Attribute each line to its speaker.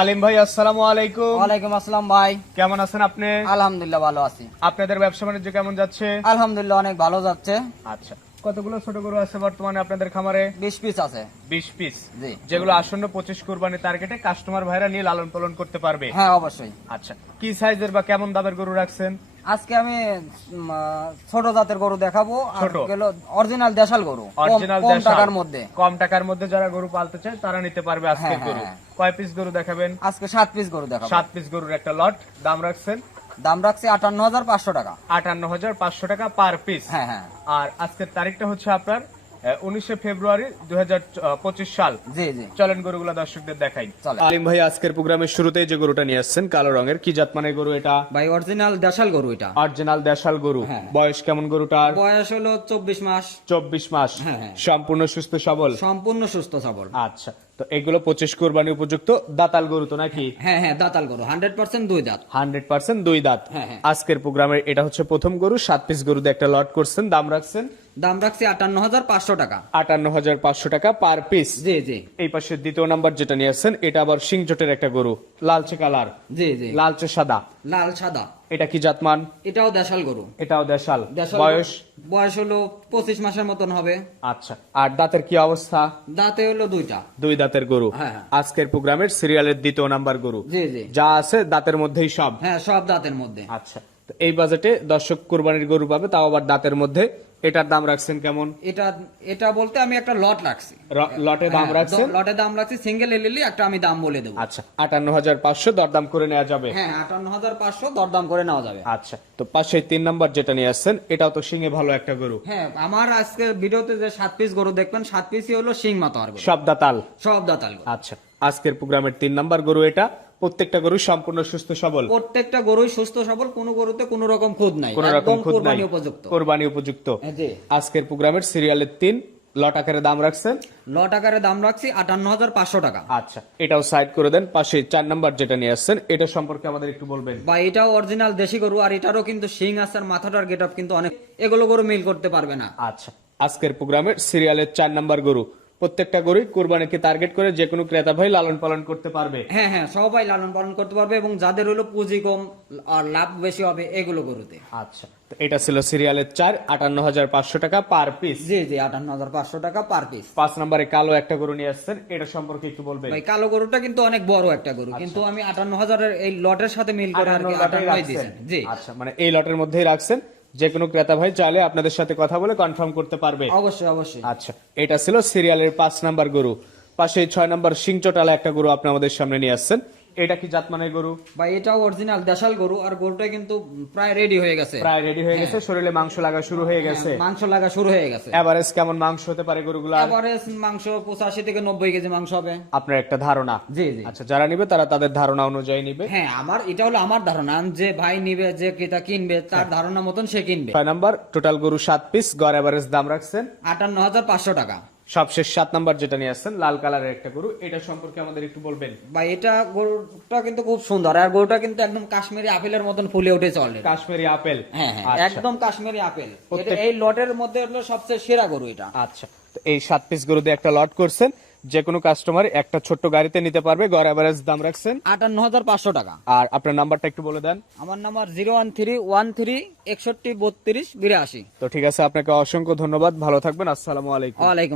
Speaker 1: আলিম ভাই আসসালামু আলাইকুম।
Speaker 2: ওয়ালাইকুম আসসালাম ভাই।
Speaker 1: কেমন আছেন আপনি?
Speaker 2: আলহামদুলিল্লাহ ভালো আছি।
Speaker 1: আপনাদের ব্যবসা বাণিজ্য কেমন যাচ্ছে?
Speaker 2: আলহামদুলিল্লাহ অনেক ভালো যাচ্ছে।
Speaker 1: আচ্ছা কতগুলো ছোট গরু আছে বর্তমানে আপনাদের খামারে?
Speaker 2: বিশ পিস আছে।
Speaker 1: বিশ পিস। যেগুলো আসন্ন পঁচিশ কুরবানি টার্গেটে কাস্টমার ভাইরা নিয়ে লালন পালন করতে পারবে?
Speaker 2: হ্যাঁ অবশ্যই।
Speaker 1: আচ্ছা কি সাইজের বা কেমন দামের গরু রাখছেন?
Speaker 2: আজকে আমি ছোট জাতের গরু দেখাবো। আর গেল অরিজিনাল দেশাল গরু। কম- টাকার মধ্যে।
Speaker 1: কম টাকার মধ্যে যারা গরু পালতে চায় তারা নিতে পারবে আজকে
Speaker 2: হ্যাঁ,
Speaker 1: গরু।
Speaker 2: হ্যাঁ।
Speaker 1: কয় পিস গরু দেখাবেন?
Speaker 2: আজকে সাত পিস গরু দেখাবো।
Speaker 1: সাত পিস গরুর একটা লট দাম রাখছেন?
Speaker 2: দাম রাখছে আটান্ন হাজার পাঁচশো টাকা।
Speaker 1: আটান্ন হাজার পাঁচশো টাকা পার পিস
Speaker 2: হ্যাঁ হ্যাঁ।
Speaker 1: আর আজকের তারিখটা হচ্ছে আপনার উনিশে ফেব্রুয়ারি দুই সাল।
Speaker 2: জি জি।
Speaker 1: চলেন গরুগুলা দর্শকদের দেখাই। আলিম ভাই আজকের প্রোগ্রামের শুরুতেই যে গরুটা নিয়ে আসছেন কালো রঙের কি জাত মানে গরু এটা?
Speaker 2: ভাই অরিজিনাল দেশাল গরু এটা।
Speaker 1: অরিজিনাল দেশাল গরু।
Speaker 2: হ্যাঁ।
Speaker 1: বয়স কেমন গরুটার?
Speaker 2: বয়স হলো চব্বিশ মাস।
Speaker 1: চব্বিশ মাস।
Speaker 2: হ্যাঁ, হ্যাঁ।
Speaker 1: সম্পূর্ণ সুস্থ সবল?
Speaker 2: সম্পূর্ণ সুস্থ সবল।
Speaker 1: আচ্ছা। তো এগুলো পঁচিশ কোরবানি উপযুক্ত দাতাল গরু তো নাকি?
Speaker 2: হ্যাঁ হ্যাঁ দাতাল গরু। হান্ড্রেড পার্সেন্ট দুই দাঁত।
Speaker 1: হান্ড্রেড পার্সেন্ট দুই দাঁত।
Speaker 2: হ্যাঁ, হ্যাঁ।
Speaker 1: আজকের প্রোগ্রামের এটা হচ্ছে প্রথম গরু সাত পিস গরু দিয়ে একটা লট করছেন। দাম রাখছেন?
Speaker 2: দাম রাখছি আটান্ন হাজার পাঁচশো টাকা।
Speaker 1: আটান্ন হাজার পাঁচশো টাকা পার পিস
Speaker 2: জি জি।
Speaker 1: এই পাশে দ্বিতীয় নাম্বার যেটা নিয়ে আসছেন এটা আবার সিংজটের একটা গরু লালচে কালার।
Speaker 2: জি জি।
Speaker 1: লালচে সাদা।
Speaker 2: লাল সাদা।
Speaker 1: এটা কি জাতমান?
Speaker 2: এটাও দেশাল গরু।
Speaker 1: এটাও দেশাল। বয়স?
Speaker 2: বয়স হলো পঁচিশ মাসের মতন হবে।
Speaker 1: আচ্ছা। আর দাঁতের কি অবস্থা?
Speaker 2: দাঁতে হলো দুইটা।
Speaker 1: দুই দাঁতের গরু।
Speaker 2: হ্যাঁ, হ্যাঁ।
Speaker 1: আজকের প্রোগ্রামের সিরিয়ালের দ্বিতীয় নাম্বার গরু।
Speaker 2: জি জি।
Speaker 1: যা আছে দাঁতের মধ্যেই সব।
Speaker 2: হ্যাঁ সব দাঁতের মধ্যে।
Speaker 1: আচ্ছা। তো এই বাজেটে দর্শক কোরবানির গরু পাবে তাও আবার দাঁতের মধ্যে। এটার দাম রাখছেন কেমন?
Speaker 2: এটা এটা বলতে আমি একটা লট রাখছি।
Speaker 1: লটে দাম
Speaker 2: হ্যাঁ,
Speaker 1: রাখছেন?
Speaker 2: লটে দাম রাখছি সিঙ্গেল এলিলি একটা আমি দাম বলে দেবো।
Speaker 1: আচ্ছা আটান্ন হাজার পাঁচশো দরদাম করে নেওয়া যাবে।
Speaker 2: হ্যাঁ আটান্ন হাজার পাঁচশো দরদাম করে নেওয়া যাবে।
Speaker 1: আচ্ছা তো পাশে তিন নাম্বার যেটা নিয়ে আসছেন এটাও তো সিংহে ভালো একটা গরু।
Speaker 2: হ্যাঁ আমার আজকে ভিডিওতে যে সাত পিস গরু দেখবেন সাত পিসই হলো সিং মাতার গরু।
Speaker 1: সব দাতাল।
Speaker 2: সব দাঁতাল
Speaker 1: আচ্ছা আজকের প্রোগ্রামের তিন নাম্বার গরু এটা। প্রত্যেকটা গরু সম্পূর্ণ সুস্থ সবল।
Speaker 2: প্রত্যেকটা গরুই সুস্থ সবল কোনো গরুতে কোনো রকম খুদ নাই
Speaker 1: কোন রকম খুদ নাই।
Speaker 2: কোরবানি উপযুক্ত।
Speaker 1: কোরবানি উপযুক্ত। আজকের প্রোগ্রামের সিরিয়ালের তিন লট আকারে দাম রাখছেন?
Speaker 2: লট আকারে দাম রাখছি আটান্ন হাজার পাঁচশো টাকা।
Speaker 1: আচ্ছা এটাও সাইড করে দেন পাশে চার নাম্বার যেটা নিয়ে আসছেন এটা সম্পর্কে আমাদের একটু বলবেন।
Speaker 2: বা এটাও অরিজিনাল দেশি গরু আর এটারও কিন্তু শিং আছে আর মাথাটার গেট কিন্তু অনেক এগুলো গরু মিল করতে পারবে না।
Speaker 1: আচ্ছা আজকের প্রোগ্রামের সিরিয়ালের চার নাম্বার গরু প্রত্যেকটা গরুই কোরবানিকে টার্গেট করে যে কোনো ক্রেতা ভাই লালন পালন করতে পারবে।
Speaker 2: হ্যাঁ হ্যাঁ সবাই লালন পালন করতে পারবে এবং যাদের হলো পুঁজি কম আর লাভ বেশি হবে এগুলো গরুতে।
Speaker 1: আচ্ছা এটা ছিল সিরিয়ালের চার আটান্ন হাজার পাঁচশো টাকা পার পিস
Speaker 2: জি জি আটান্ন হাজার পাঁচশো টাকা পার পিস
Speaker 1: পাঁচ নম্বরে কালো একটা গরু নিয়ে আসছেন এটা সম্পর্কে একটু বলবেন।
Speaker 2: ভাই কালো গরুটা কিন্তু অনেক বড় একটা গরু কিন্তু আমি আটান্ন হাজারের এই লটের সাথে মিল করে আর
Speaker 1: আটান্ন
Speaker 2: কি
Speaker 1: লটেই
Speaker 2: আটান্নই জি।
Speaker 1: আচ্ছা মানে এই লটের মধ্যেই রাখছেন। যে কোনো ক্রেতা ভাই চাইলে আপনাদের সাথে কথা বলে কনফার্ম করতে পারবে।
Speaker 2: অবশ্যই অবশ্যই।
Speaker 1: আচ্ছা এটা ছিল সিরিয়ালের পাঁচ নাম্বার গরু। পাশে ছয় নাম্বার সিংচটালা একটা গরু আপনি আমাদের সামনে নিয়ে আসছেন। এটা কি জাতমানের গরু?
Speaker 2: ভাই এটাও অরিজিনাল দেশাল গরু আর গরুটা কিন্তু প্রায় রেডি হয়ে গেছে।
Speaker 1: প্রায় রেডি হয়ে গেছে শরীরে মাংস লাগা শুরু হয়ে গেছে।
Speaker 2: হ্যাঁ, মাংস লাগা শুরু হয়ে গেছে।
Speaker 1: এভারেজ কেমন মাংস হতে পারে গরুগুলা
Speaker 2: এভারেজ মাংস পঁচাশি থেকে নব্বই কেজি মাংস হবে।
Speaker 1: আপনার একটা ধারণা?
Speaker 2: জি জি।
Speaker 1: আচ্ছা যারা নিবে তারা তাদের ধারণা অনুযায়ী নিবে।
Speaker 2: হ্যাঁ আমার এটা হলো আমার ধারণা। যে ভাই নিবে যে ক্রেতা কিনবে তার
Speaker 1: হ্যাঁ।
Speaker 2: ধারণা মতন সে কিনবে।
Speaker 1: ছয় নাম্বার টোটাল গরু সাত পিস গড় এভারেজ দাম রাখছেন?
Speaker 2: আটান্ন হাজার পাঁচশো টাকা।
Speaker 1: সবশেষ সাত নাম্বার যেটা নিয়ে আসছেন লাল কালারের একটা গরু এটা সম্পর্কে আমাদের একটু বলবেন?
Speaker 2: বা এটা গরুটা কিন্তু খুব সুন্দর আর গরুটা কিন্তু একদম কাশ্মীরি আপেলের মতন ফুলে উঠেছে অলরেডি
Speaker 1: কাশ্মীরি আপেল?
Speaker 2: হ্যাঁ হ্যাঁ
Speaker 1: আচ্ছা।
Speaker 2: একদম কাশ্মীরি আপেল। এই লটের মধ্যে হলো সবচেয়ে সেরা গরু এটা।
Speaker 1: আচ্ছা। তো এই সাত পিস গরু দিয়ে একটা লট করছেন যে কোনো কাস্টমার একটা ছোট্ট গাড়িতে নিতে পারবে গড় এভারেজ দাম রাখছেন।
Speaker 2: আটান্ন হাজার পাঁচশো টাকা।
Speaker 1: আর আপনার নাম্বারটা একটু বলে দেন।
Speaker 2: আমার number zero one three one three একষট্টি বত্রিশ বিরাশি।
Speaker 1: তো ঠিক আছে আপনাকে অসংখ্য ধন্যবাদ ভালো থাকবেন আসসালামু আলাইকুম।
Speaker 2: ওয়ালাইকুম